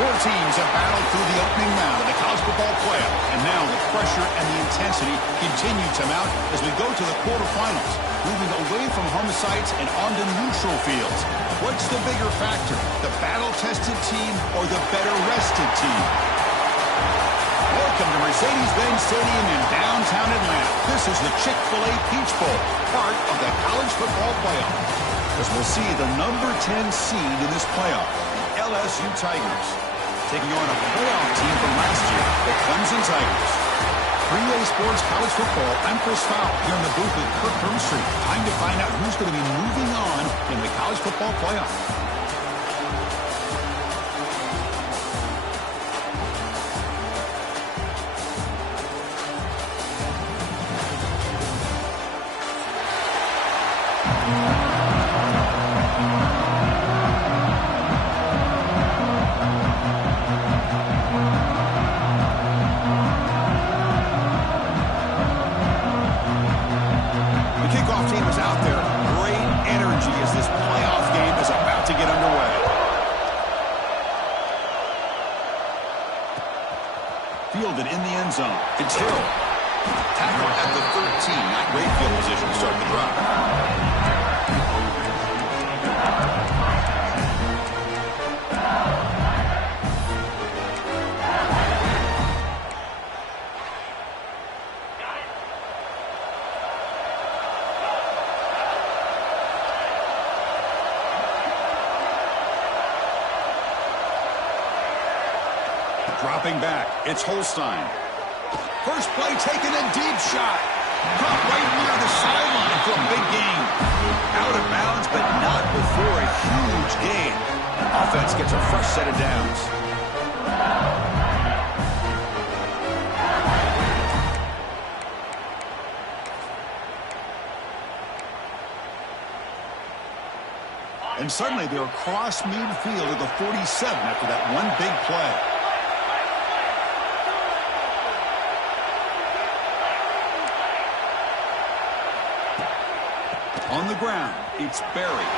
Four teams have battled through the opening round of the college football playoff, and now the pressure and the intensity continue to mount as we go to the quarterfinals, moving away from home sites and onto neutral fields. What's the bigger factor, the battle-tested team or the better-rested team? Welcome to Mercedes-Benz Stadium in downtown Atlanta. This is the Chick-fil-A Peach Bowl, part of the college football playoff. As we'll see the number 10 seed in this playoff, the LSU Tigers, taking on a playoff team from last year, the Clemson Tigers. 3A Sports College Football, I'm Chris Fowle here in the booth with Kirk Hermstreet. Time to find out who's going to be moving on in the college football playoff. Fielded in the end zone. It's Hill. Tackle at the 13. Not great field position to start the drive. Dropping back, it's Holstein. First play taken, a deep shot. Caught right near the sideline for a big gain. Out of bounds, but not before a huge gain. Offense gets a fresh set of downs. And suddenly they're across midfield at the 47 after that one big play. On the ground, it's Berry.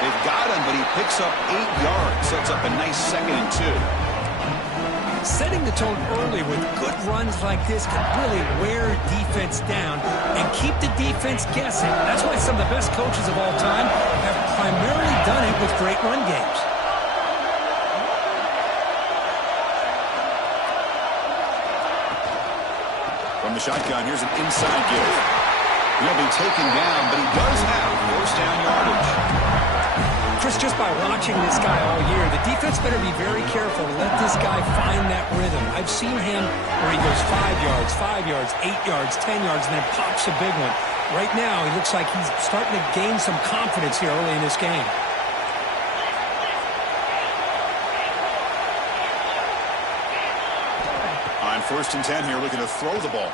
They've got him, but he picks up 8 yards. Sets up a nice 2nd and 2. Setting the tone early with good runs like this can really wear defense down and keep the defense guessing. That's why some of the best coaches of all time have primarily done it with great run games. From the shotgun, here's an inside give. He'll be taken down, but he does have first down yardage. Chris, just by watching this guy all year, the defense better be very careful to let this guy find that rhythm. I've seen him where he goes 5 yards, 8 yards, 10 yards, and then pops a big one. Right now, he looks like he's starting to gain some confidence here early in this game. On 1st and 10 here, looking to throw the ball.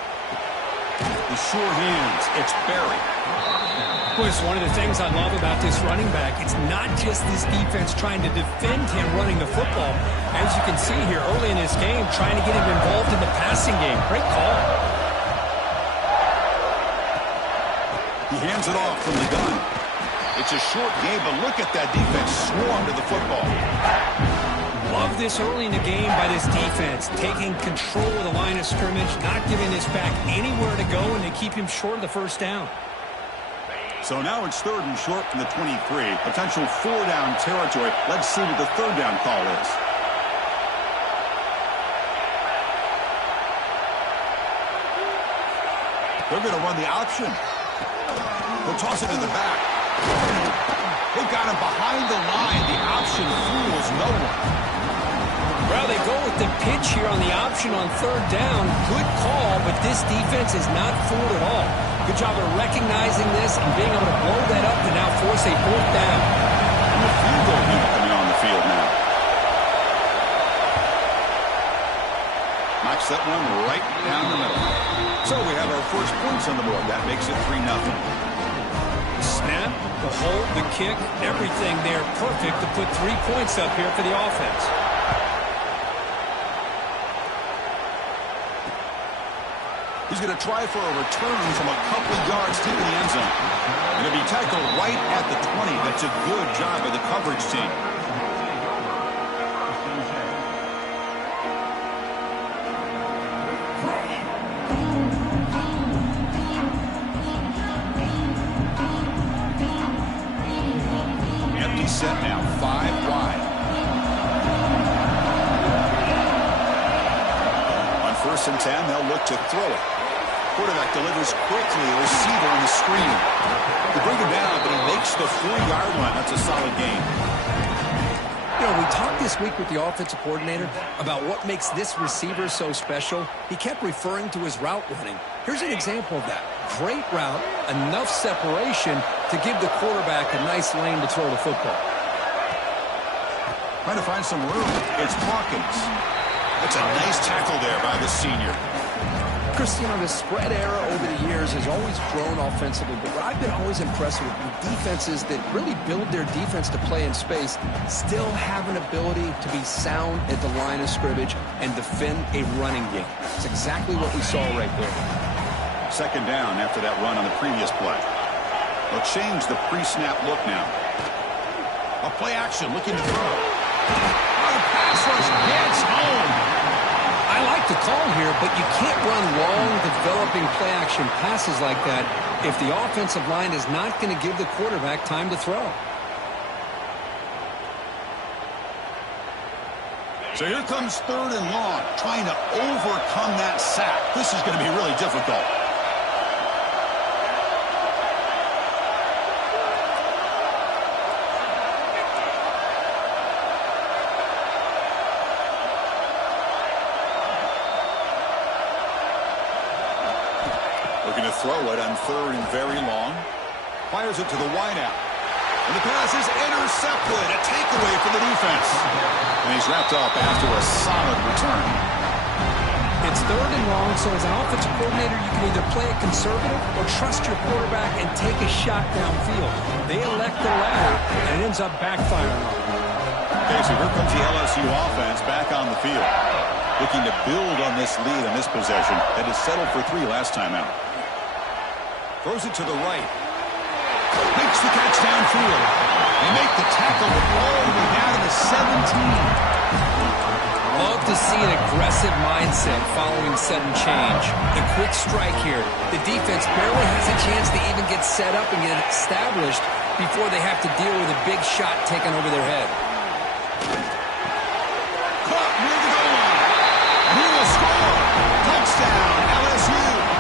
The sure hands, it's Berry. Well, it's one of the things I love about this running back. It's not just this defense trying to defend him running the football. As you can see here early in this game, trying to get him involved in the passing game. Great call. He hands it off from the gun. It's a short game, but look at that defense swarm to the football. Love this early in the game by this defense, taking control of the line of scrimmage, not giving this back anywhere to go, and they keep him short of the first down. So now it's 3rd and short from the 23. Potential 4-down territory. Let's see what the 3rd down call is. They're going to run the option. They'll toss it to the back. They've got him behind the line. The option fools no one. Well, they go with the pitch here on the option on 3rd down. Good call, but this defense is not fooled at all. Good job of recognizing this and being able to blow that up to now force a 4th down. And the field goal unit coming on the field now. Knocks that one right down the middle. So we have our first points on the board. That makes it 3-0. Snap, the hold, the kick, everything there perfect to put 3 points up here for the offense. He's going to try for a return from a couple of yards deep in the end zone. Going to be tackled right at the 20. That's a good job by the coverage team. set now, 5 wide. On 1st and 10, they'll look to throw it. Quarterback delivers quickly, a receiver on the screen. They bring him down, but he makes the 4-yard line. That's a solid gain. You know, we talked this week with the offensive coordinator about what makes this receiver so special. He kept referring to his route running. Here's an example of that. Great route, enough separation to give the quarterback a nice lane to throw the football. Trying to find some room. It's Hawkins. That's a nice tackle there by the senior. Chris, you know, the spread era over the years has always grown offensively, but what I've been always impressed with defenses that really build their defense to play in space still have an ability to be sound at the line of scrimmage and defend a running game. It's exactly what we saw right there. 2nd down after that run on the previous play. They'll change the pre-snap look now. A play action looking to throw. Oh, the pass rush gets home. I like the call here, but you can't run long, developing play-action passes like that if the offensive line is not going to give the quarterback time to throw. So here comes 3rd and long, trying to overcome that sack. This is going to be really difficult. Looking to throw it on 3rd and very long. Fires it to the wideout. And the pass is intercepted. A takeaway for the defense. And he's wrapped up after a solid return. It's 3rd and long, so as an offensive coordinator, you can either play it conservative or trust your quarterback and take a shot downfield. They elect the latter, and it ends up backfiring on them. Okay, so here comes the LSU offense back on the field. Looking to build on this lead on this possession that is settled for 3 last time out. Throws it to the right. Makes the catch downfield. They make the tackle all the way down to the 17. Love to see an aggressive mindset following sudden change. The quick strike here. The defense barely has a chance to even get set up and get established before they have to deal with a big shot taken over their head. Caught near the goal line. And he will score. Touchdown, LSU.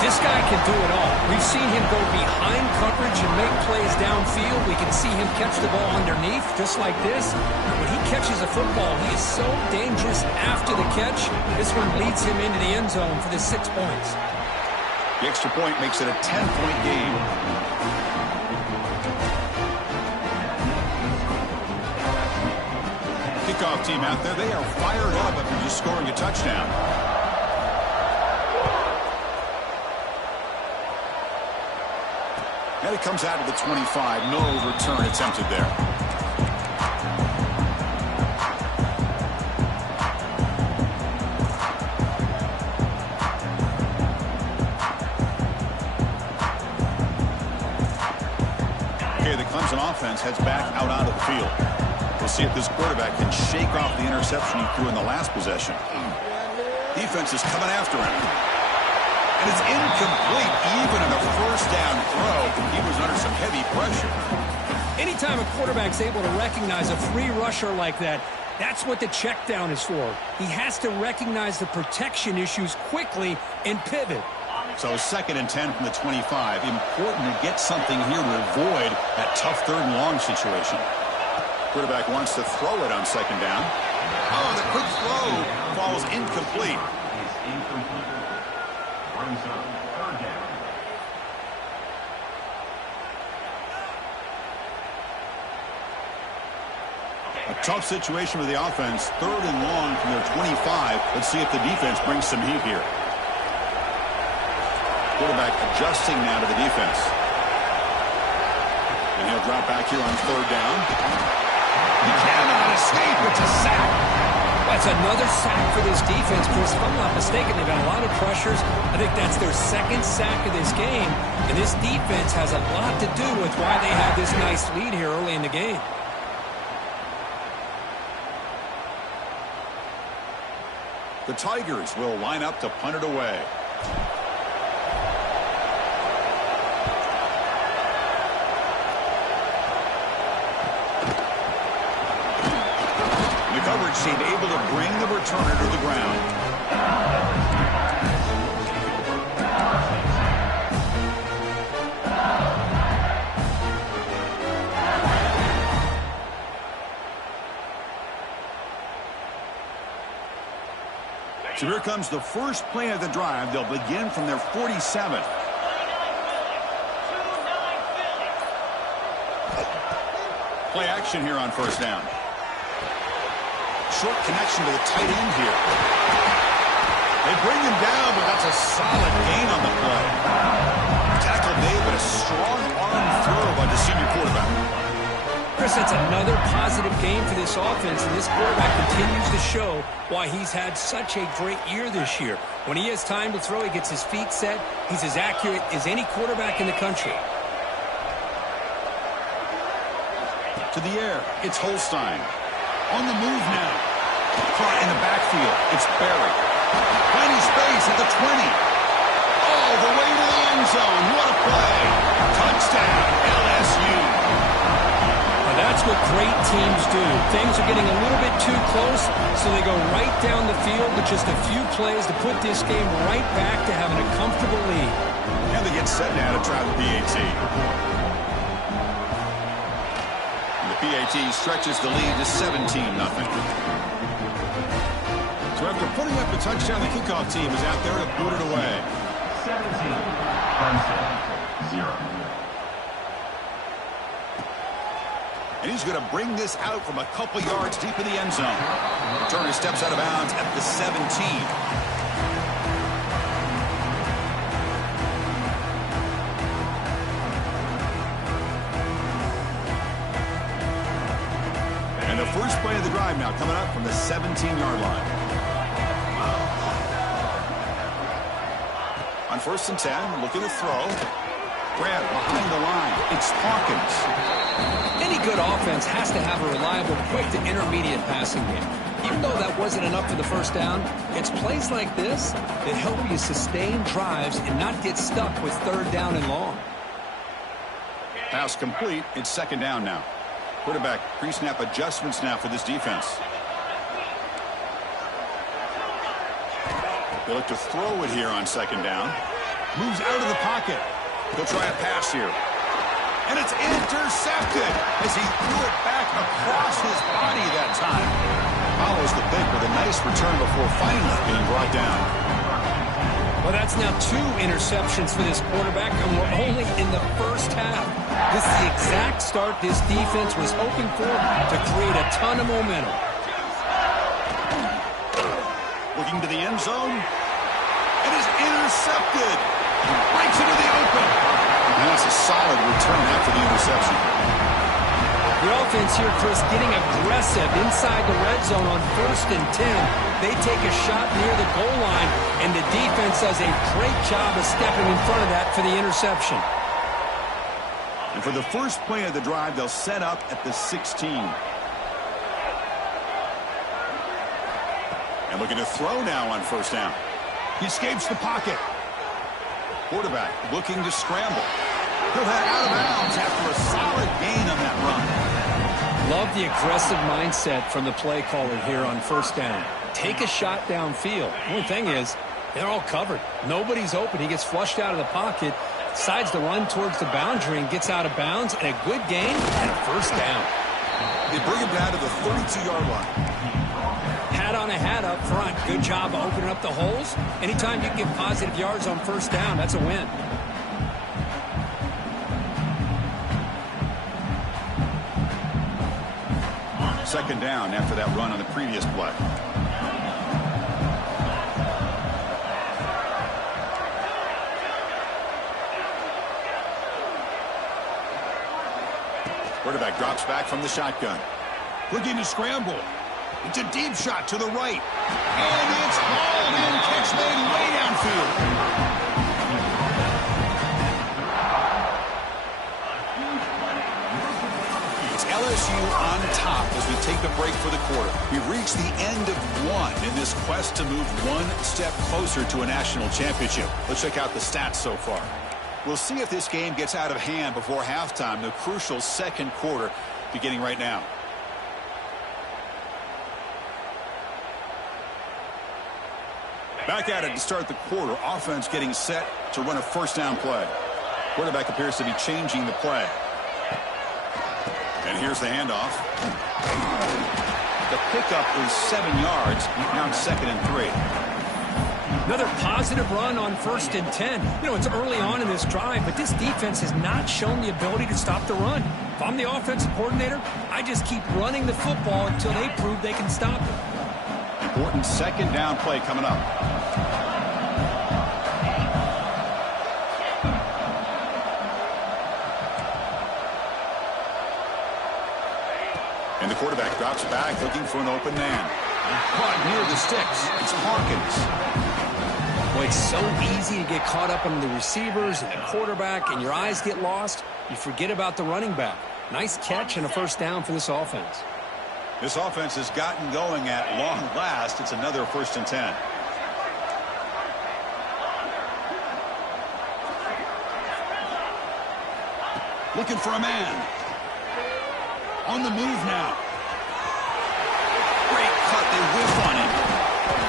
This guy can do it all. We've seen him go behind coverage and make plays downfield. We can see him catch the ball underneath, just like this. When he catches a football, he is so dangerous after the catch. This one leads him into the end zone for the 6 points. The extra point makes it a 10-point game. Kickoff team out there. They are fired up after just scoring a touchdown. And it comes out of the 25. No return attempted there. Okay, the Clemson offense heads back out onto the field. We'll see if this quarterback can shake off the interception he threw in the last possession. Defense is coming after him. And it's incomplete even on a 1st down throw. He was under some heavy pressure. Anytime a quarterback's able to recognize a free rusher like that, that's what the check down is for. He has to recognize the protection issues quickly and pivot. So 2nd and 10 from the 25. Important to get something here to avoid that tough 3rd and long situation. Quarterback wants to throw it on 2nd down. Oh, the quick throw falls incomplete. A tough situation with the offense. 3rd and long from their 25. Let's see if the defense brings some heat here. Quarterback adjusting now to the defense. And he'll drop back here on 3rd down. He cannot escape. It's a sack. That's another sack for this defense, Chris. If I'm not mistaken, they've got a lot of pressures. I think that's their 2nd sack of this game. And this defense has a lot to do with why they have this nice lead here early in the game. The Tigers will line up to punt it away. seem able to bring the returner to the ground. So here comes the first play of the drive. They'll begin from their 47. Play action here on first down. Short connection to the tight end here. They bring him down, but that's a solid gain on the play. Tackle made, but a strong arm throw by the senior quarterback. Chris, that's another positive game for this offense, and this quarterback continues to show why he's had such a great year this year. When he has time to throw, he gets his feet set. He's as accurate as any quarterback in the country. To the air, it's Holstein. On the move now. Caught in the backfield, it's Barry. Finding space at the 20. All the way to the end zone. What a play. Touchdown, LSU. That's what great teams do. Things are getting a little bit too close, so they go right down the field with just a few plays to put this game right back to having a comfortable lead. And they get set now to try the PAT. And the PAT stretches the lead to 17-0. So after putting up a touchdown, the kickoff team is out there to put it away. 17-0. And he's going to bring this out from a couple yards deep in the end zone. Returner steps out of bounds at the 17. And the first play of the drive now coming up from the 17-yard line. On 1st and 10, looking to throw. Grab behind the line. It's Hawkins. Any good offense has to have a reliable, quick to intermediate passing game. Even though that wasn't enough for the first down, it's plays like this that help you sustain drives and not get stuck with 3rd down and long. Pass complete. It's 2nd down now. Quarterback pre-snap adjustments now for this defense. They look to throw it here on 2nd down. Moves out of the pocket. He'll try a pass here. And it's intercepted as he threw it back across his body that time. Follows the pick with a nice return before finally being brought down. Well, that's now 2 interceptions for this quarterback, and we're only in the first half. This is the exact start this defense was hoping for to create a ton of momentum. Looking to the end zone. It is intercepted. Breaks into the open. And that's a solid return after the interception. The offense here, Chris, getting aggressive inside the red zone on 1st and 10. They take a shot near the goal line, and the defense does a great job of stepping in front of that for the interception. And for the first play of the drive, they'll set up at the 16. And looking to throw now on 1st down. He escapes the pocket. Quarterback looking to scramble. He'll head out of bounds after a solid gain on that run. Love the aggressive mindset from the play caller here on 1st down. Take a shot downfield. One thing is, they're all covered. Nobody's open. He gets flushed out of the pocket, decides to run towards the boundary and gets out of bounds, and a good gain and a 1st down. They bring him down to the 32-yard line. Hat on a hat up front. Good job of opening up the holes. Anytime you can get positive yards on 1st down, that's a win. Second down after that run on the previous play. Quarterback drops back from the shotgun. Looking to scramble. It's a deep shot to the right. And it's hauled in. Catch made way downfield. It's LSU on top as we take a break for the quarter. We've reached the end of one in this quest to move one step closer to a national championship. Let's check out the stats so far. We'll see if this game gets out of hand before halftime, the crucial 2nd quarter beginning right now. Back at it to start the quarter. Offense getting set to run a first down play. Quarterback appears to be changing the play. And here's the handoff. The pickup is 7 yards. Now it's 2nd and 3. Another positive run on 1st and 10. You know, it's early on in this drive, but this defense has not shown the ability to stop the run. If I'm the offensive coordinator, I just keep running the football until they prove they can stop it. Important 2nd down play coming up. And the quarterback drops back looking for an open man. Caught near the sticks. It's Hawkins. Boy, it's so easy to get caught up on the receivers and the quarterback, and your eyes get lost. You forget about the running back. Nice catch and a first down for this offense. This offense has gotten going at long last. It's another 1st and 10. Looking for a man. On the move now. Great cut. They whiff on him.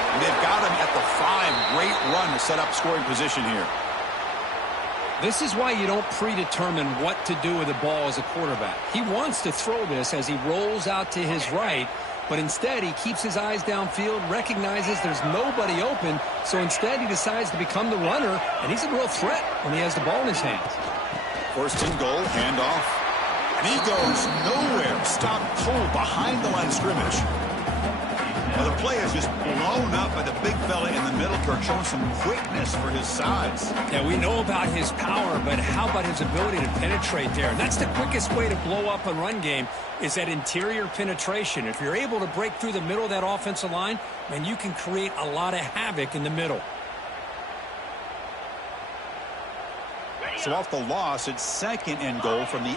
And they've got him at the 5. Great run to set up scoring position here. This is why you don't predetermine what to do with the ball as a quarterback. He wants to throw this as he rolls out to his right, but instead he keeps his eyes downfield, recognizes there's nobody open, so instead he decides to become the runner, and he's a real threat when he has the ball in his hands. 1st and goal, handoff. And he goes nowhere. Stopped cold behind the line of scrimmage. Well, the play is just blown up by the big fella in the middle. Kirk showing some quickness for his size. Yeah, we know about his power, but how about his ability to penetrate there? That's the quickest way to blow up a run game, is that interior penetration. If you're able to break through the middle of that offensive line, then you can create a lot of havoc in the middle. So off the loss, it's 2nd and goal from the 8.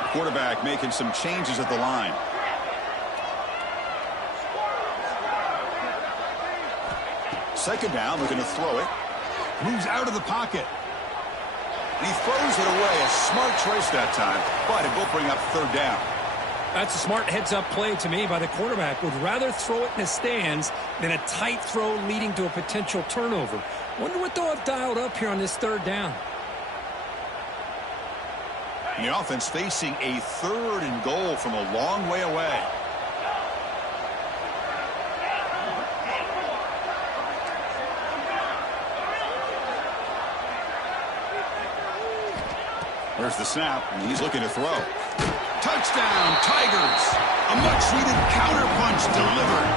The quarterback making some changes at the line. Second down, looking to throw it. Moves out of the pocket. And he throws it away. A smart choice that time, but it will bring up 3rd down. That's a smart heads-up play to me by the quarterback. Would rather throw it in the stands than a tight throw leading to a potential turnover. Wonder what they'll have dialed up here on this 3rd down. And the offense facing a 3rd and goal from a long way away. There's the snap, and he's looking to throw. Touchdown, Tigers! A much-needed counterpunch delivered.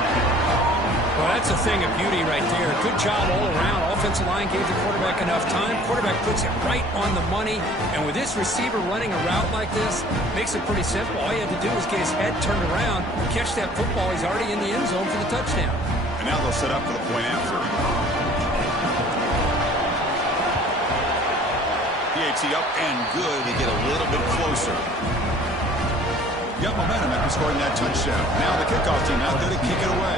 Well, that's a thing of beauty right there. Good job all around. Offensive line gave the quarterback enough time. Quarterback puts it right on the money. And with this receiver running a route like this, makes it pretty simple. All you have to do is get his head turned around, catch that football. He's already in the end zone for the touchdown. And now they'll set up for the point after. PAT up and good. They get a little bit closer. Got momentum after scoring that touchdown. Now the kickoff team out there to kick it away.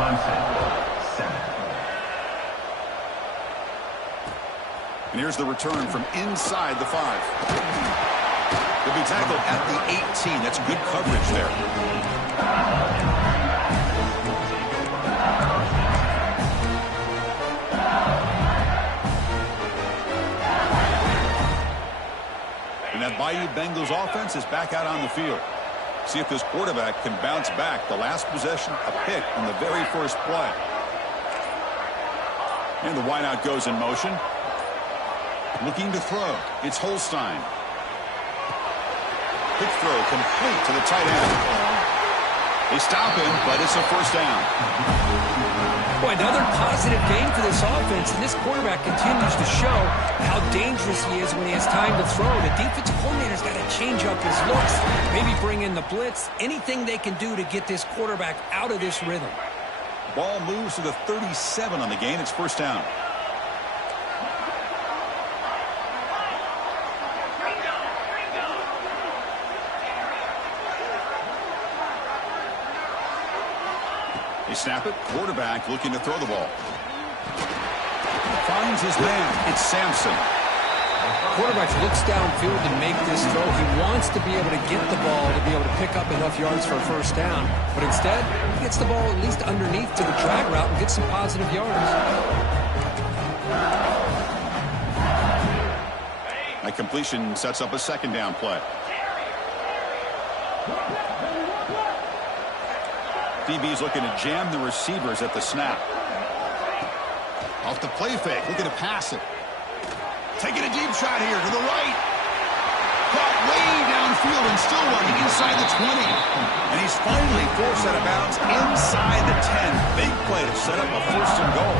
17. And here's the return from inside the 5. They'll be tackled at the 18. That's good coverage there. And that Bayou Bengals offense is back out on the field. See if this quarterback can bounce back. The last possession, a pick on the very first play. And the wideout goes in motion. Looking to throw. It's Holstein. Quick throw complete to the tight end. They stop him, but it's a first down. Boy, another positive game for this offense, and this quarterback continues to show how dangerous he is when he has time to throw. The defensive coordinator's got to change up his looks, maybe bring in the blitz, anything they can do to get this quarterback out of this rhythm. Ball moves to the 37 on the gain. It's first down. They snap it. Quarterback looking to throw the ball. Finds his man. It's Sampson. Quarterback looks downfield to make this throw. He wants to be able to get the ball to be able to pick up enough yards for a first down. But instead, he gets the ball at least underneath to the drag route and gets some positive yards. A completion sets up a second down play. DB's looking to jam the receivers at the snap. Off the play fake, looking to pass it. Taking a deep shot here to the right. Caught way downfield and still running inside the 20. And he's finally forced out of bounds inside the 10. Big play to set up a first and goal.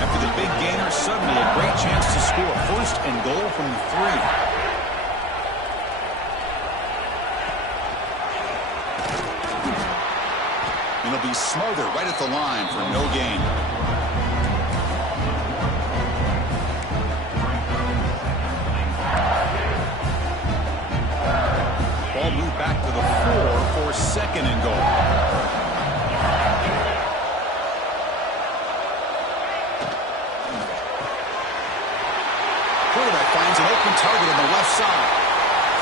After the big gainer, suddenly a great chance to score. First and goal from the 3. And it'll be smothered right at the line for no gain. Ball moved back to the 4 for second and goal. Quarterback finds an open target on the left side.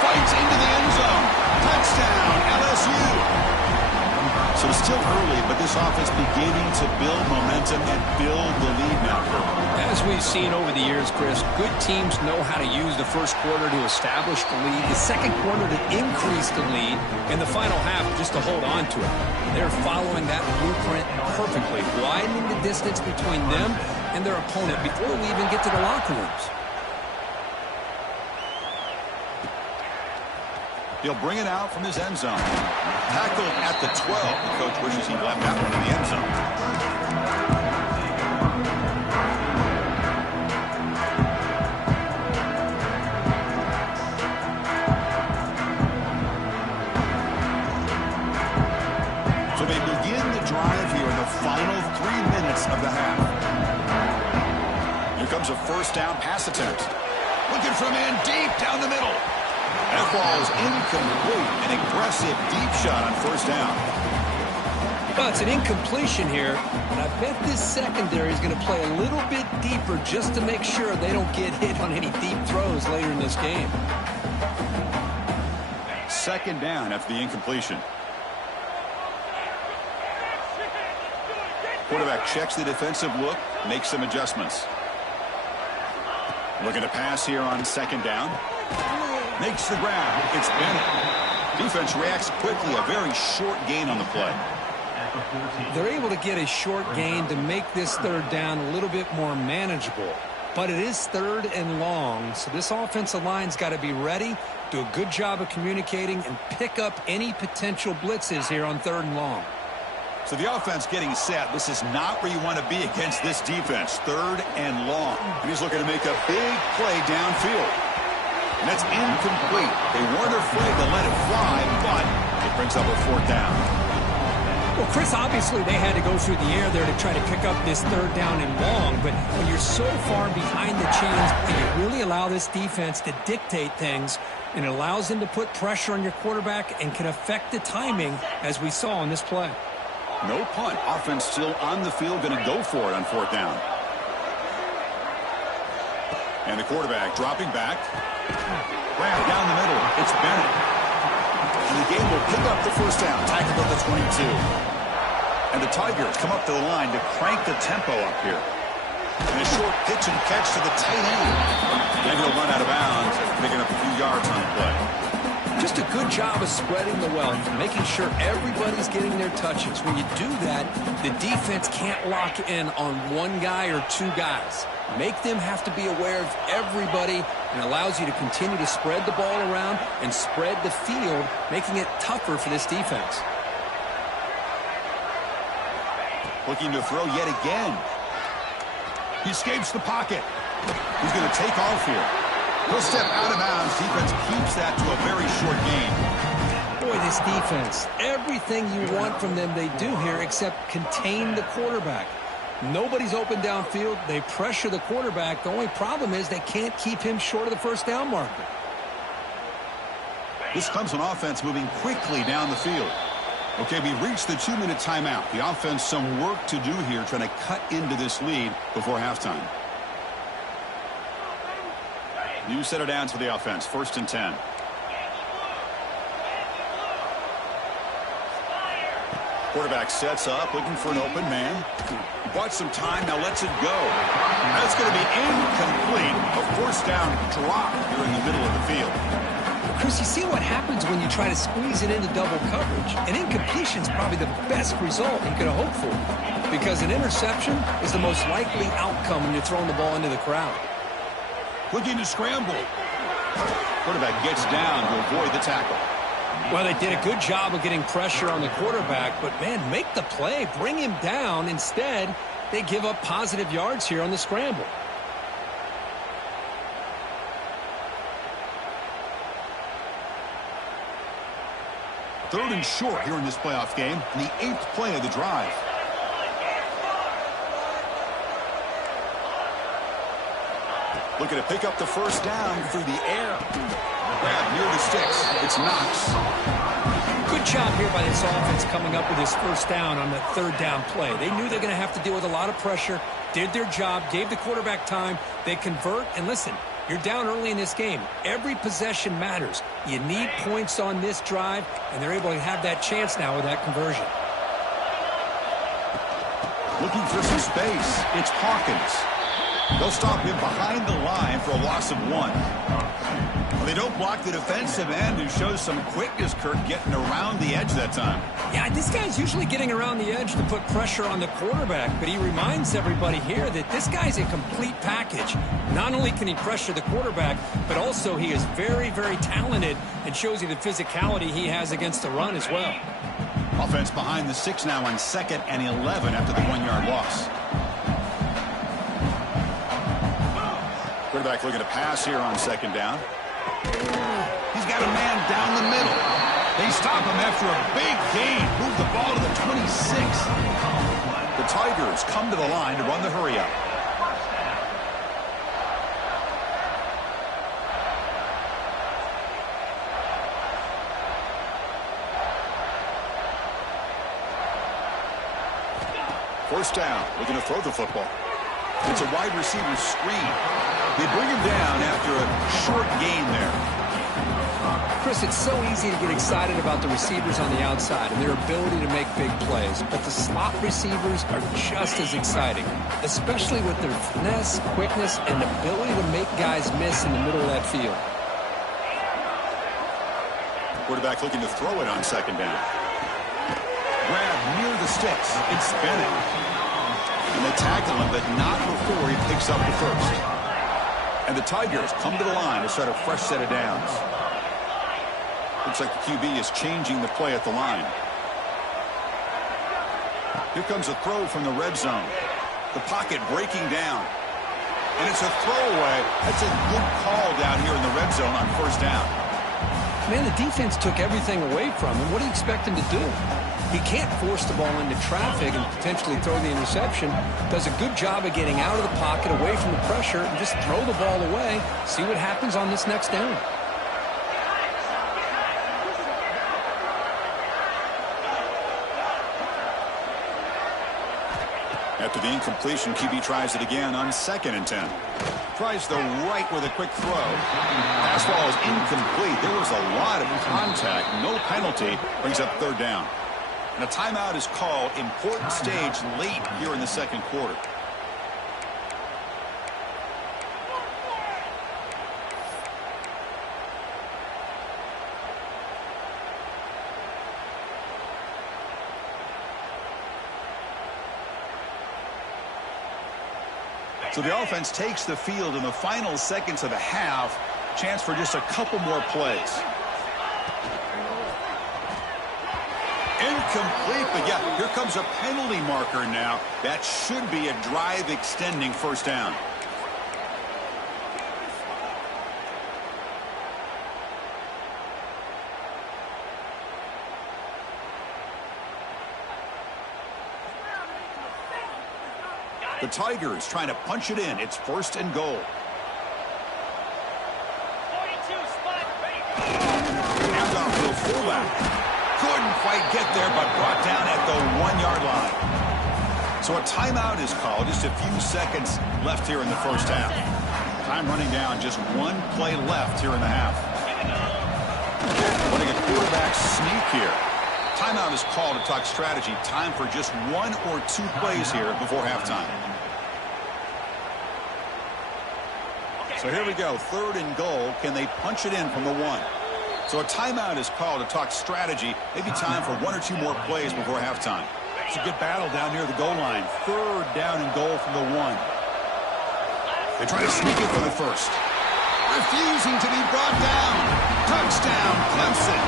Fights into the end zone. Touchdown, LSU. So it's still early, but this offense beginning to build momentum and build the lead now. As we've seen over the years, Chris, good teams know how to use the first quarter to establish the lead, the second quarter to increase the lead, and the final half just to hold on to it. They're following that blueprint perfectly, widening the distance between them and their opponent before we even get to the locker rooms. He'll bring it out from his end zone. Tackled at the 12. The coach wishes he left that one in the end zone. So they begin the drive here in the final 3 minutes of the half. Here comes a first down pass attempt. Looking from in deep down the middle. That ball is incomplete. An aggressive deep shot on first down. Well, it's an incompletion here, and I bet this secondary is going to play a little bit deeper just to make sure they don't get hit on any deep throws later in this game. Second down after the incompletion. Quarterback checks the defensive look, makes some adjustments. Looking to pass here on second down. Makes the grab. It's Bennett. Defense reacts quickly. A very short gain on the play. They're able to get a short gain to make this third down a little bit more manageable. But it is third and long, so this offensive line's got to be ready, do a good job of communicating, and pick up any potential blitzes here on third and long. So the offense getting set. This is not where you want to be against this defense. Third and long. And he's looking to make a big play downfield. And that's incomplete. They weren't afraid to let it fly, but it brings up a fourth down. Well, Chris, obviously they had to go through the air there to try to pick up this third down and long, but when you're so far behind the chains and you really allow this defense to dictate things, and it allows them to put pressure on your quarterback and can affect the timing, as we saw on this play. No punt. Offense still on the field, going to go for it on fourth down. And the quarterback dropping back. Grab down the middle. It's Bennett. And the game will pick up the first down. Tackled at the 22. And the Tigers come up to the line to crank the tempo up here. And a short pitch and catch to the tight end. And he'll run out of bounds after picking up a few yards on the play. Just a good job of spreading the wealth, making sure everybody's getting their touches. When you do that, the defense can't lock in on one guy or two guys. Make them have to be aware of everybody, and allows you to continue to spread the ball around and spread the field, making it tougher for this defense. Looking to throw yet again. He escapes the pocket. He's going to take off here. He'll step out of bounds. Defense keeps that to a very short gain. Boy, this defense, everything you want from them they do here except contain the quarterback. Nobody's open downfield. They pressure the quarterback. The only problem is they can't keep him short of the first down marker. This comes on offense moving quickly down the field. Okay, we reached the 2-minute timeout. The offense some work to do here trying to cut into this lead before halftime. New set of downs for the offense. 1st and 10. Quarterback sets up, looking for an open man. Bought some time, now lets it go. That's going to be incomplete. A 4th down drop here in the middle of the field. Chris, you see what happens when you try to squeeze it into double coverage. An incompletion is probably the best result you could have hoped for, because an interception is the most likely outcome when you're throwing the ball into the crowd. Looking to scramble. Quarterback gets down to avoid the tackle. Well, they did a good job of getting pressure on the quarterback, but, man, make the play. Bring him down. Instead, they give up positive yards here on the scramble. Third and short here in this playoff game, and the 8th play of the drive. Looking to pick up the 1st down through the air. Grab near the sticks. It's Knox. Good job here by this offense coming up with his 1st down on that 3rd down play. They knew they're going to have to deal with a lot of pressure, did their job, gave the quarterback time. They convert, and listen, you're down early in this game. Every possession matters. You need points on this drive, and they're able to have that chance now with that conversion. Looking for some space. It's Hawkins. They'll stop him behind the line for a loss of 1. They don't block the defensive end, who shows some quickness, Kirk, getting around the edge that time. Yeah, this guy's usually getting around the edge to put pressure on the quarterback, but he reminds everybody here that this guy's a complete package. Not only can he pressure the quarterback, but also he is very, very talented and shows you the physicality he has against the run as well. Offense behind the 6 now on 2nd and 11 after the 1-yard loss. Quarterback looking to pass here on 2nd down. He's got a man down the middle. They stop him after a big gain. Move the ball to the 26. The Tigers come to the line to run the hurry up. First down, looking to throw the football. It's a wide receiver screen. They bring him down after a short gain there. Chris, it's so easy to get excited about the receivers on the outside and their ability to make big plays, but the slot receivers are just as exciting, especially with their finesse, quickness, and ability to make guys miss in the middle of that field. Quarterback looking to throw it on 2nd down. Grab near the sticks. It's Bennett. And they tackle him, but not before he picks up the 1st. And the Tigers come to the line to start a fresh set of downs. Looks like the QB is changing the play at the line. Here comes a throw from the red zone. The pocket breaking down. And it's a throwaway. That's a good call down here in the red zone on 1st down. Man, the defense took everything away from him. What do you expect him to do? He can't force the ball into traffic and potentially throw the interception. Does a good job of getting out of the pocket, away from the pressure, and just throw the ball away. See what happens on this next down. After the incompletion, QB tries it again on 2nd and 10. Tries the right with a quick throw. Pass ball is incomplete. There was a lot of contact. No penalty. Brings up 3rd down. And a timeout is called. Important stage late here in the 2nd quarter. So the offense takes the field in the final seconds of the half. Chance for just a couple more plays. Incomplete, but yeah, here comes a penalty marker now. That should be a drive-extending 1st down. The Tigers trying to punch it in. It's 1st and goal. Handoff to a fullback. Couldn't quite get there, but brought down at the 1-yard line. So a timeout is called. Just a few seconds left here in the 1st half. Time running down. Just one play left here in the half. Letting a quarterback sneak here. Timeout is called to talk strategy. Time for just 1 or 2 plays here before halftime. So here we go. 3rd and goal. Can they punch it in from the 1? So a timeout is called to talk strategy. Maybe time for 1 or 2 more plays before halftime. It's a good battle down near the goal line. 3rd down and goal from the 1. They try to sneak it for the first. Refusing to be brought down. Touchdown, Clemson.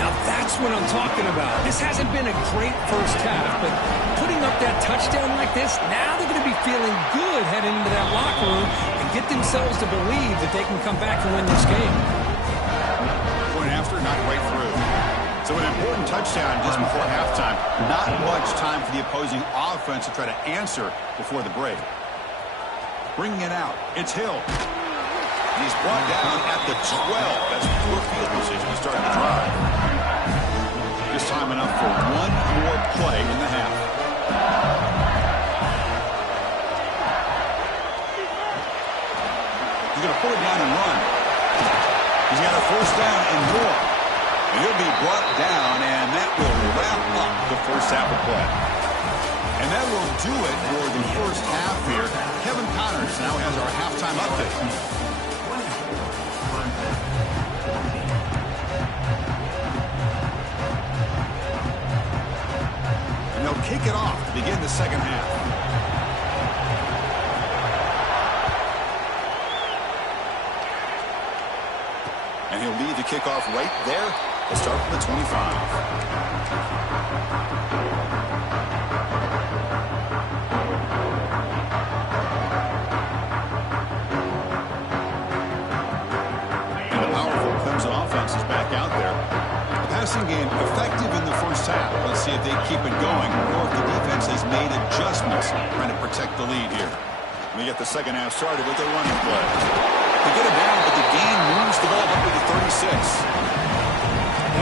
Now that's what I'm talking about. This hasn't been a great first half, but putting up that touchdown like this, now they're going to be feeling good heading into that locker room and get themselves to believe that they can come back and win this game. Point after, not right through. So an important touchdown just before halftime. Not much time for the opposing offense to try to answer before the break. Bringing it out, it's Hill. He's brought down at the 12. That's poor field position to start the drive. Just time enough for 1 more play in the half. He's going to pull it down and run. He's got a first down and more. And he'll be brought down, and that will wrap up the first half of play. And that will do it for the first half here. Kevin Connors now has our halftime update. And they'll kick it off to begin the second half. And he'll lead the kickoff right there. We'll start from the 25. Passing game effective in the first half. Let's see if they keep it going or if the defense has made adjustments trying to protect the lead here. We get the second half started with a running play. They get it down, but the gain moves the ball up to the 36.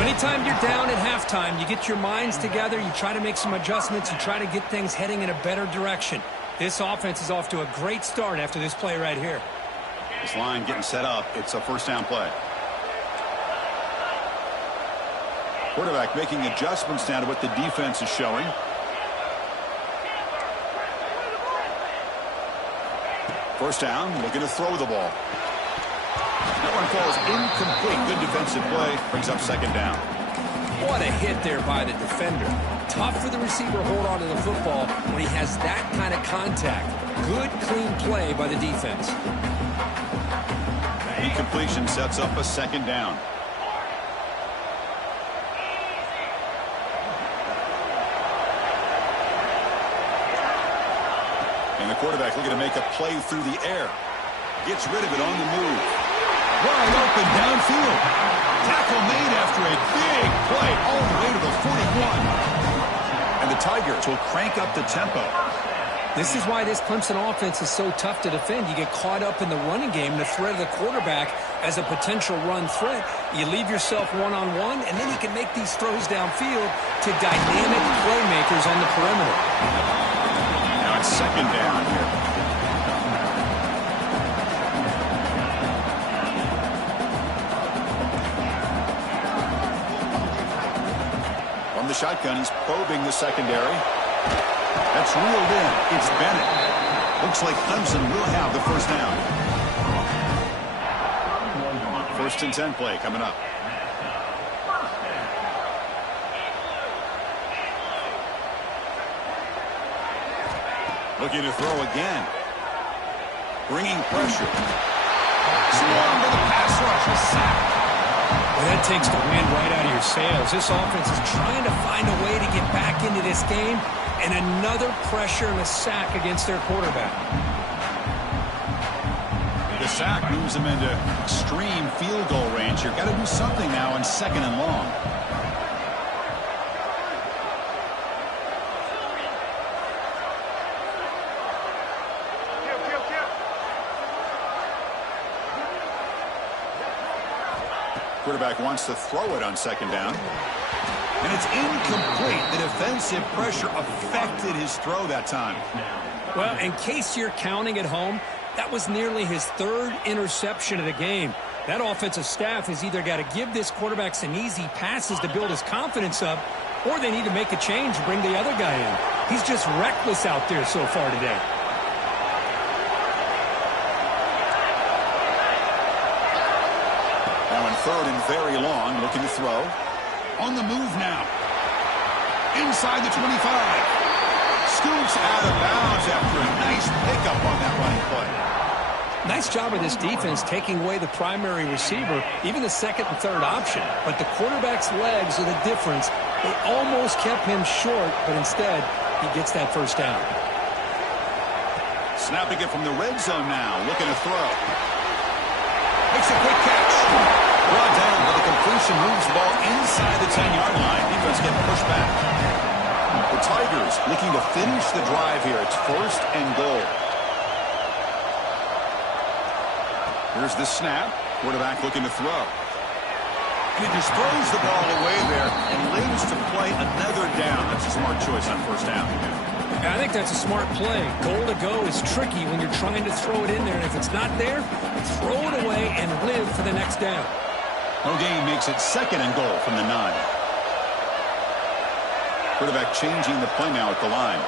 Anytime you're down at halftime, you get your minds together, you try to make some adjustments, you try to get things heading in a better direction. This offense is off to a great start after this play right here. This line getting set up. It's a first down play. Quarterback making adjustments down to what the defense is showing. First down, looking to throw the ball. That one falls incomplete. Good defensive play. Brings up second down. What a hit there by the defender. Tough for the receiver to hold on to the football when he has that kind of contact. Good, clean play by the defense. Incompletion sets up a second down. And the quarterback looking to make a play through the air. Gets rid of it on the move. Wide open downfield. Tackle made after a big play all the way to the 41. And the Tigers will crank up the tempo. This is why this Clemson offense is so tough to defend. You get caught up in the running game, the threat of the quarterback as a potential run threat. You leave yourself one-on-one, and then you can make these throws downfield to dynamic playmakers on the perimeter. Now it's second down here. From the shotgun, he's probing the secondary. That's reeled in. It's Bennett. Looks like Clemson will have the first down. 1st and 10 play coming up. Looking to throw again. Bringing pressure. Swarmed to the pass rush. A sack. Well, that takes the wind right out of your sails. This offense is trying to find a way to get back into this game, and another pressure and a sack against their quarterback. The sack moves them into extreme field goal range. You've got to do something now on 2nd and long. Quarterback wants to throw it on 2nd down. And it's incomplete. The defensive pressure affected his throw that time. Well, in case you're counting at home, That was nearly his third interception of the game. That offensive staff has either got to give this quarterback some easy passes to build his confidence up, or they need to make a change and bring the other guy in. He's just reckless out there so far today. Now in third and very long, looking to throw. On the move now. Inside the 25. Scoots out of bounds after a nice pickup on that running play. Nice job of this defense taking away the primary receiver, even the second and third option. But the quarterback's legs are the difference. They almost kept him short, but instead, he gets that first down. Snapping it from the red zone now, looking to throw. Makes a quick catch. Brought down, but the completion moves the ball inside the 10-yard line. Defense getting pushed back. The Tigers looking to finish the drive here. It's first and goal. Here's the snap. Quarterback looking to throw. And he just throws the ball away there and lives to play another down. That's a smart choice on first down. I think that's a smart play. Goal to go is tricky when you're trying to throw it in there. And if it's not there, throw it away and live for the next down. O'Gain makes it second and goal from the 9. Quarterback changing the play now at the line.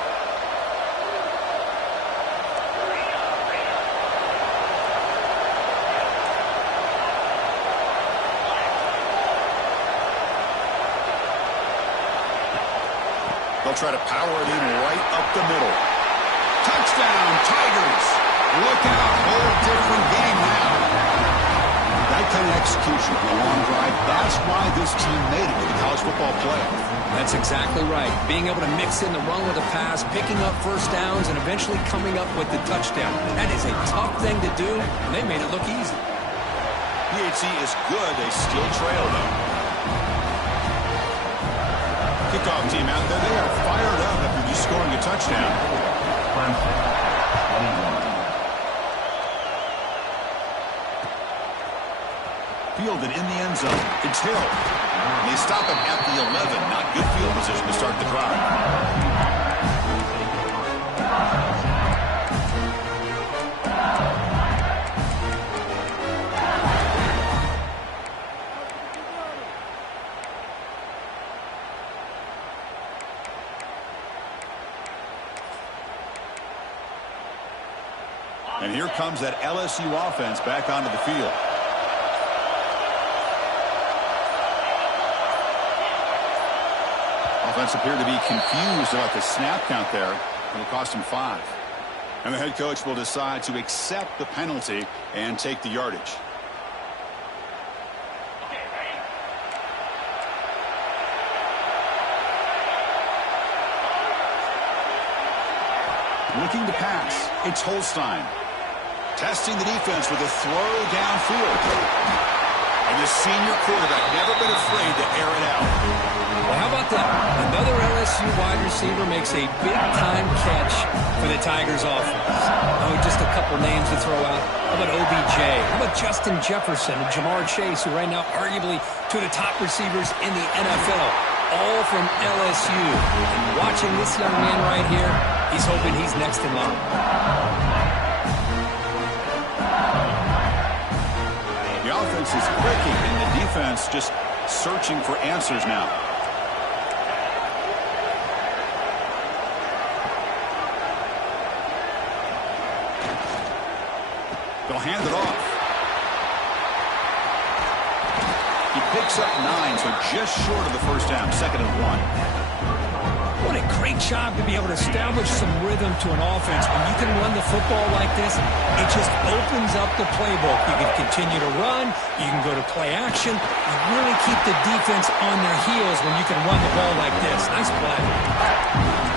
They'll try to power it in right up the middle. Touchdown, Tigers. Look out, whole different game now. That kind of execution on a long drive, that's why this team made it to the college football playoff. That's exactly right. Being able to mix in the run with the pass, picking up first downs, and eventually coming up with the touchdown. That is a tough thing to do, and they made it look easy. PHC is good. They still trail, though. Kickoff team out there. They are fired up after just scoring a touchdown. Fielded in the end zone. It's Hill. And they stop him at the 11. Not good field position to start the drive. And here comes that LSU offense back onto the field. Offense appeared to be confused about the snap count there. It'll cost him 5. And the head coach will decide to accept the penalty and take the yardage. Looking to pass. It's Holstein. Testing the defense with a throw downfield. And the senior quarterback never been afraid to air it out. Well, how about that? Another LSU wide receiver makes a big-time catch for the Tigers offense. Oh, just a couple names to throw out. How about OBJ? How about Justin Jefferson and Jamar Chase, who right now arguably two of the top receivers in the NFL, all from LSU. And watching this young man right here, he's hoping he's next in line. The offense is clicking, and the defense just searching for answers now. They'll hand it off. He picks up 9, so just short of the first down, 2nd and 1. What a great job to be able to establish some rhythm to an offense. When you can run the football like this, it just opens up the playbook. You can continue to run. You can go to play action. You really keep the defense on their heels when you can run the ball like this. Nice play.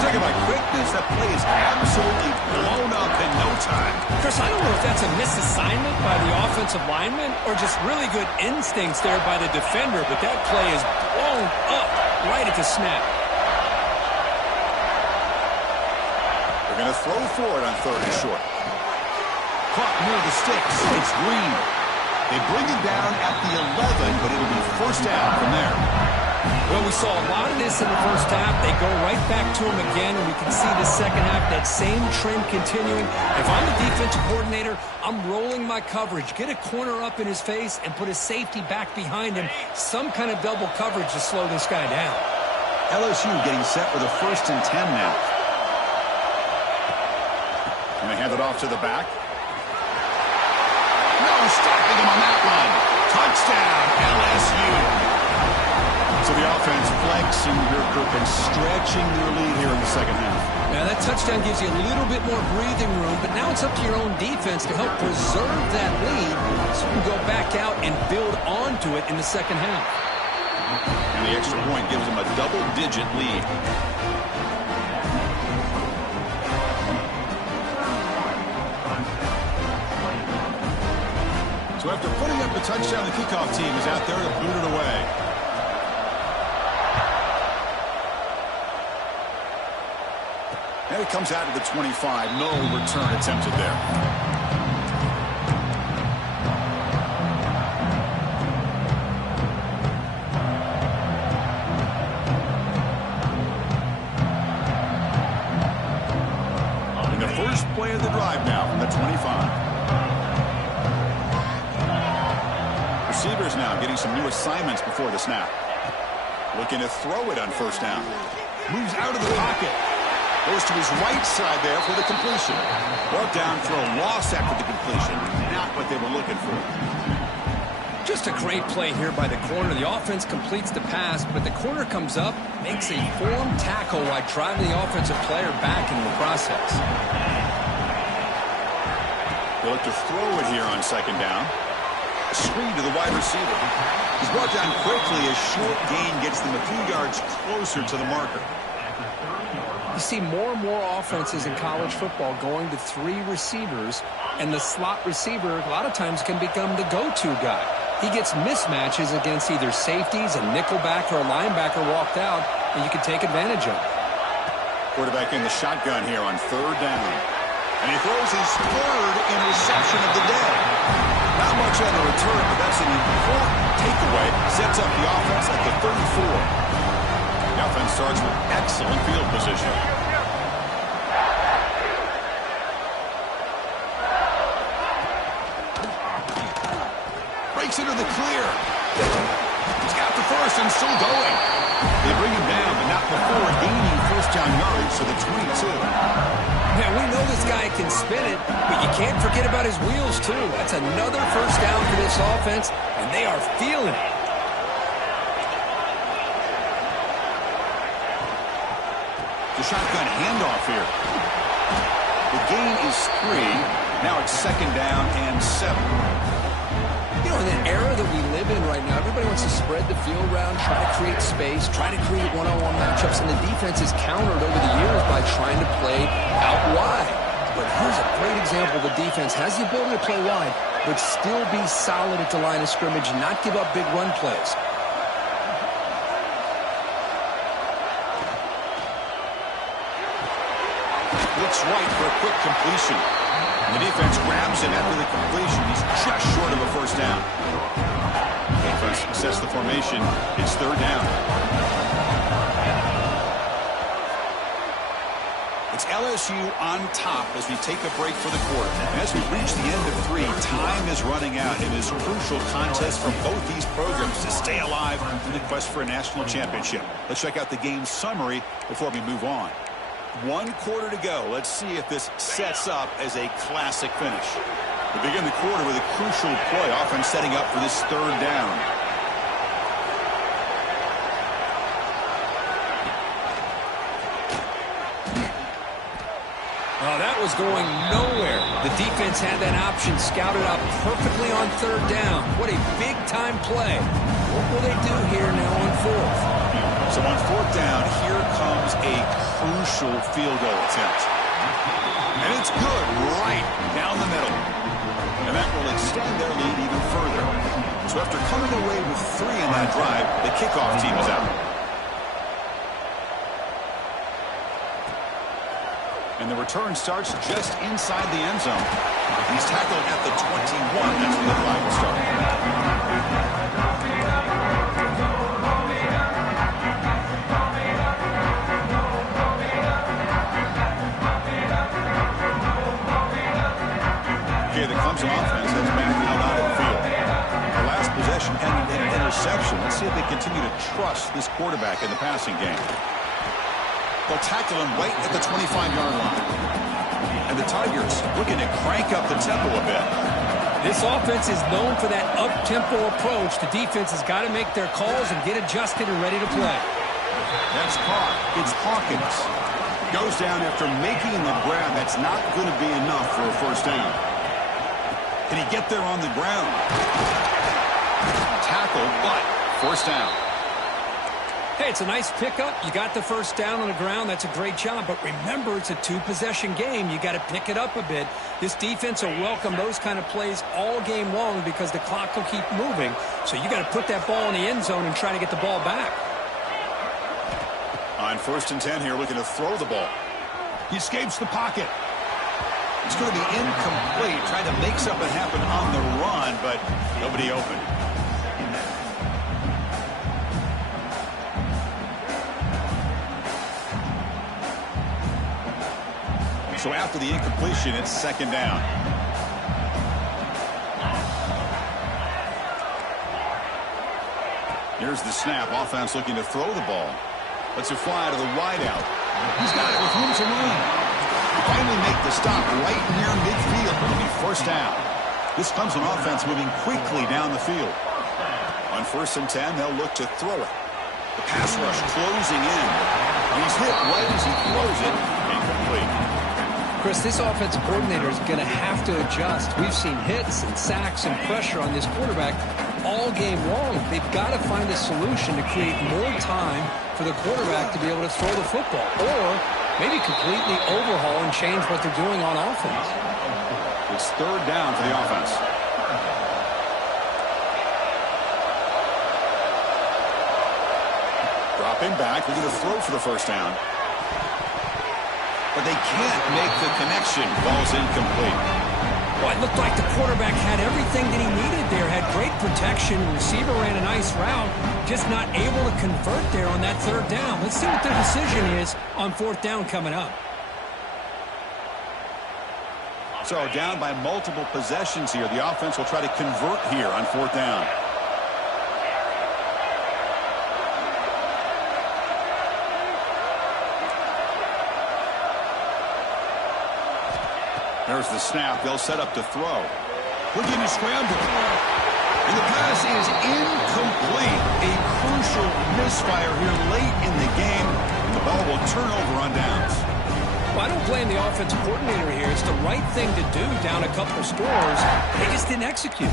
Talking about quickness, that play is absolutely blown up in no time. Chris, I don't know if that's a misassignment by the offensive lineman or just really good instincts there by the defender, but that play is blown up right at the snap. They're going to throw for it on 3rd and short. Caught near the sticks. It's Green. They bring it down at the 11, but it'll be first down from there. Well, we saw a lot of this in the first half. They go right back to him again, and we can see the second half, that same trend continuing. If I'm the defensive coordinator, I'm rolling my coverage. Get a corner up in his face and put a safety back behind him. Some kind of double coverage to slow this guy down. LSU getting set with a 1st and 10 now. And they hand it off to the back. No stopping him on that run. Touchdown, LSU. So the offense flexing their grip and stretching their lead here in the second half. Now that touchdown gives you a little bit more breathing room, but now it's up to your own defense to help preserve that lead so you can go back out and build onto it in the second half. And the extra point gives them a double-digit lead. So after putting up the touchdown, the kickoff team is out there to boot it away. And it comes out to the 25. No return attempted there. And the first play of the drive now from the 25. Receivers now getting some new assignments before the snap. Looking to throw it on first down. Moves out of the pocket. Goes to his right side there for the completion. Brought down for a loss after the completion. Not what they were looking for. Just a great play here by the corner. The offense completes the pass, but the corner comes up, makes a form tackle while driving the offensive player back in the process. They look to throw it here on second down. A screen to the wide receiver. He's brought down quickly. A short gain gets them a few yards closer to the marker. You see more and more offenses in college football going to 3 receivers, and the slot receiver a lot of times can become the go-to guy. He gets mismatches against either safeties, a nickelback, or a linebacker walked out, and you can take advantage of it. Quarterback in the shotgun here on third down. And he throws his 3rd interception of the day. Not much on the return, but that's an important takeaway. Sets up the offense at the 34. The offense starts with excellent field position. Breaks into the clear. He's got the first and still going. They bring him down, but not before gaining first down yardage to the 22. Man, we know this guy can spin it, but you can't forget about his wheels, too. That's another first down for this offense, and they are feeling it. The shotgun handoff here. The gain is 3. Now it's second down and 7. You know, in the era that we live in right now, everybody wants to spread the field around, try to create space, try to create one-on-one matchups, and the defense is countered over the years by trying to play out wide. But here's a great example. The defense has the ability to play wide, but still be solid at the line of scrimmage and not give up big run plays. Looks right for a quick completion. And the defense grabs him after the completion. He's just short of a first down. Defense sets the formation. It's third down. It's LSU on top as we take a break for the quarter. And as we reach the end of 3, time is running out in this crucial contest for both these programs to stay alive in the quest for a national championship. Let's check out the game summary before we move on. 1 quarter to go. Let's see if this sets up as a classic finish. We begin the quarter with a crucial play, offense setting up for this third down. Well, that was going nowhere. The defense had that option scouted out perfectly on third down. What a big-time play. What will they do here now on 4th? So on 4th down, here comes a crucial field goal attempt. And it's good right down the middle. And that will extend their lead even further. So after coming away with 3 in that drive, the kickoff team is out. And the return starts just inside the end zone. He's tackled at the 21. That's where the drive will start. Okay, the Clemson offense heads back out onto the field. Our last possession ended in an interception. Let's see if they continue to trust this quarterback in the passing game. They'll tackle him right at the 25-yard line. And the Tigers looking to crank up the tempo a bit. This offense is known for that up-tempo approach. The defense has got to make their calls and get adjusted and ready to play. That's caught. It's Hawkins. Goes down after making the grab. That's not going to be enough for a first down. Can he get there on the ground? Tackle, but first down. Hey, it's a nice pickup. You got the first down on the ground. That's a great job. But remember, it's a two-possession game. You got to pick it up a bit. This defense will welcome those kind of plays all game long because the clock will keep moving. So you got to put that ball in the end zone and try to get the ball back. On 1st and 10 here, looking to throw the ball. He escapes the pocket. It's going to be incomplete. Trying to make something happen on the run, but nobody open. So after the incompletion, it's 2nd down. Here's the snap. Offense looking to throw the ball. Lets it fly to the wideout. He's got it with room to run. Finally make the stop right near midfield. It'll be first down. This Clemson offense moving quickly down the field. On 1st and 10, they'll look to throw it. The pass rush closing in. He's hit right as he throws it. Incomplete. Chris, this offensive coordinator is going to have to adjust. We've seen hits and sacks and pressure on this quarterback all game long. They've got to find a solution to create more time for the quarterback to be able to throw the football, or maybe completely overhaul and change what they're doing on offense. It's 3rd down for the offense. Dropping back, they're going to throw for the first down. But they can't make the connection. Ball's incomplete. Well, it looked like the quarterback had everything that he needed there. Had great protection. Receiver ran a nice route. Just not able to convert there on that 3rd down. Let's see what their decision is on 4th down coming up. So down by multiple possessions here. The offense will try to convert here on 4th down. There's the snap. They'll set up to throw. Looking to scramble. And the pass is incomplete. A crucial misfire here late in the game. And the ball will turn over on downs. Well, I don't blame the offensive coordinator here. It's the right thing to do down a couple of scores. They just didn't execute.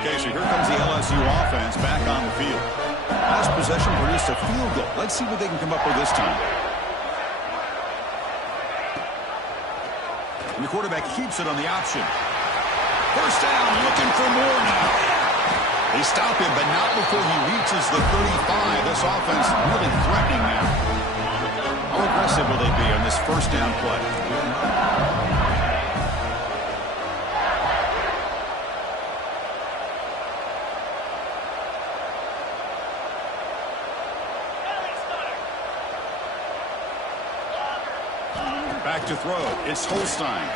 Okay, so here comes the LSU offense back on the field. Last possession produced a field goal. Let's see what they can come up with this time. And the quarterback keeps it on the option. First down, looking for more now. They stop him, but not before he reaches the 35. This offense really threatening now. How aggressive will they be on this first down play? Back to throw. It's Holstein.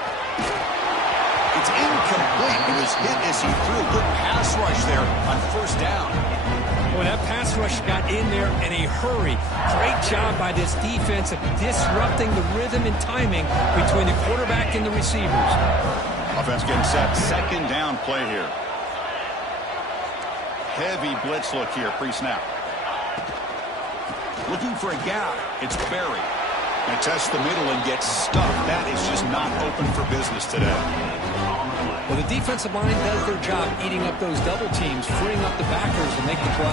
It's incomplete. It was hit as he threw. Good pass rush there on 1st down. Well, that pass rush got in there in a hurry. Great job by this defense of disrupting the rhythm and timing between the quarterback and the receivers. Offense getting set. 2nd down play here. Heavy blitz look here pre-snap. Looking for a gap. It's Berry. They test the middle and get stuffed. That is just not open for business today. Well, the defensive line does their job eating up those double teams, freeing up the backers to make the play.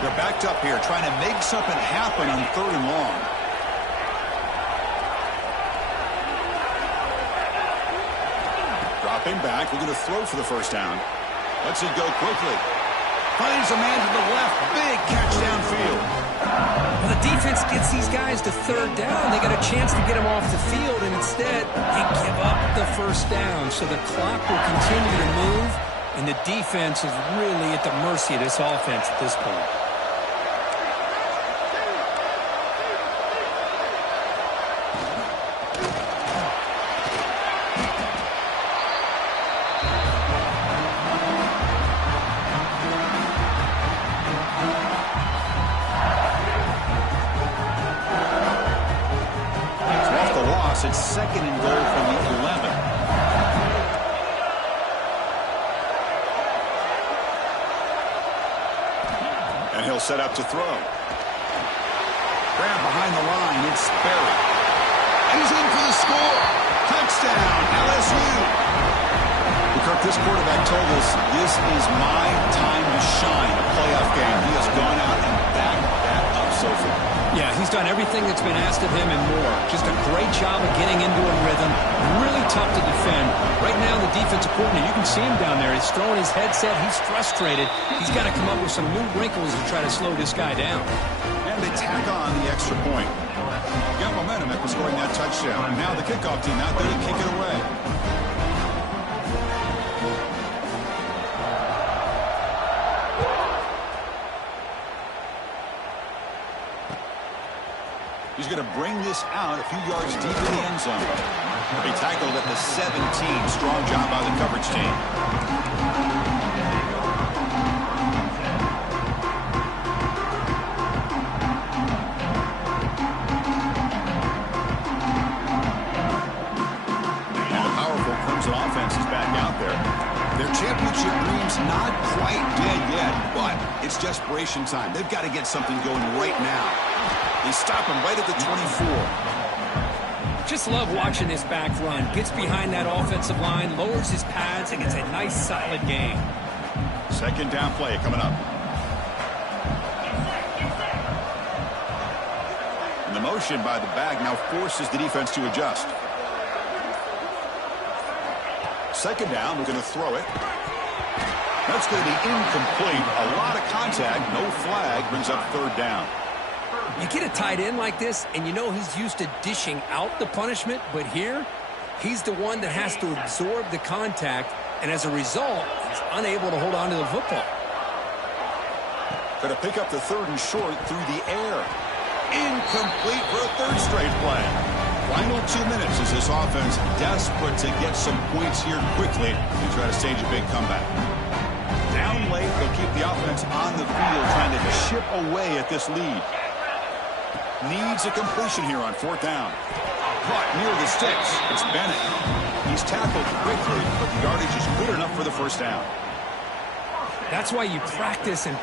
They're backed up here trying to make something happen on 3rd and long. Dropping back. We're going to throw for the first down. Lets it go quickly. Finds a man to the left. Big catch downfield. Well, the defense gets these guys to 3rd down. They got a chance to get them off the field, and instead they give up the first down. So the clock will continue to move, and the defense is really at the mercy of this offense at this point. second and goal from the 11. And he'll set up to throw. Grab behind the line. It's Sperry. And he's in for the score. Touchdown, LSU. Kirk, this quarterback told us this is my time to shine, a playoff game. He has gone out and backed that up so far. Yeah, he's done everything that's been asked of him and more. Just a great job of getting into a rhythm. Really tough to defend. Right now, the defensive coordinator, you can see him down there. He's throwing his headset. He's frustrated. He's got to come up with some new wrinkles to try to slow this guy down. And they tack on the extra point. Got momentum after scoring that touchdown. Now the kickoff team out there to kick it away. He's going to bring this out a few yards deep in the end zone. They tackled at the 17. Strong job by the coverage team. And the powerful Crimson offense is back out there. Their championship dream's not quite dead yet, but it's desperation time. They've got to get something going right now. They stop him right at the 24. Just love watching this back run. Gets behind that offensive line, lowers his pads, and gets a nice, solid gain. Second down play coming up. And the motion by the back now forces the defense to adjust. Second down, we're going to throw it. That's going to be incomplete. A lot of contact, no flag, brings up third down. You get a tight end like this, and you know he's used to dishing out the punishment, but here, he's the one that has to absorb the contact, and as a result, he's unable to hold on to the football. Going to pick up the third and short through the air. Incomplete for a third straight play. Final 2 minutes as this offense desperate to get some points here quickly and try to stage a big comeback. Down late, they'll keep the offense on the field trying to chip away at this lead. Needs a completion here on fourth down. Caught near the sticks. It's Bennett. He's tackled quickly, but the yardage is good enough for the first down. That's why you practice and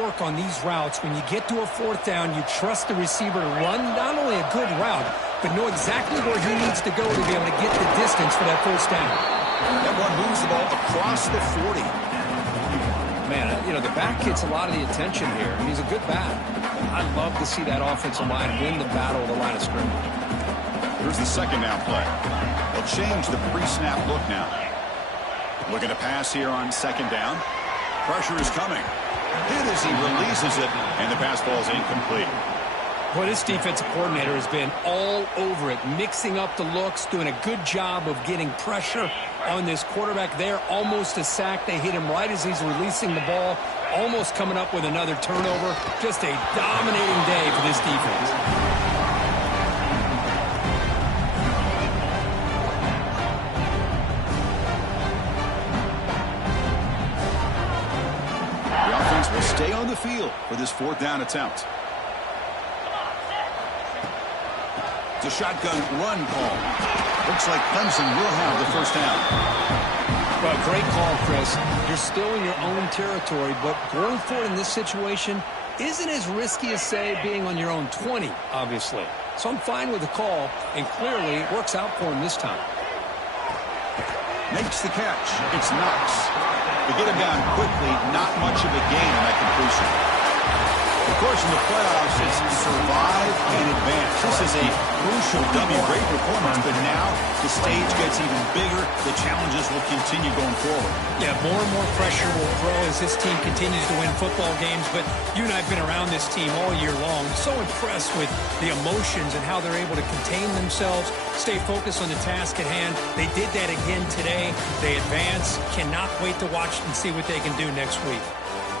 work on these routes. When you get to a fourth down, you trust the receiver to run not only a good route, but know exactly where he needs to go to be able to get the distance for that first down. That one moves the ball across the 40. Man, you know, the back gets a lot of the attention here. He's a good back. I'd love to see that offensive line win the battle of the line of scrimmage. Here's the second down play. They'll change the pre-snap look now. Looking to pass here on second down. Pressure is coming. Hit as he releases it, and the pass ball is incomplete. Boy, this defensive coordinator has been all over it, mixing up the looks, doing a good job of getting pressure on this quarterback there. Almost a sack. They hit him right as he's releasing the ball, almost coming up with another turnover. Just a dominating day for this defense. The offense will stay on the field for this fourth down attempt. It's a shotgun run call. Looks like Clemson will have the first down. Well, great call, Chris. You're still in your own territory, but going for it in this situation isn't as risky as, say, being on your own 20, obviously. So I'm fine with the call, and clearly it works out for him this time. Makes the catch. It's Knox. To get him down quickly, not much of a gain on that completion. Of course, in the playoffs, it's survive and advance. This is a crucial W. Great performance, but now the stage gets even bigger. The challenges will continue going forward. Yeah, more and more pressure will grow as this team continues to win football games, but you and I have been around this team all year long. So impressed with the emotions and how they're able to contain themselves, stay focused on the task at hand. They did that again today. They advance. Cannot wait to watch and see what they can do next week.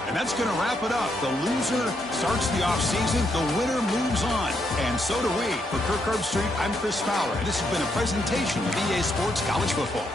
And that's going to wrap it up. The loser starts the offseason. The winner moves on. And so do we. For Kirk Herbstreit, I'm Chris Fowler. And this has been a presentation of EA Sports College Football.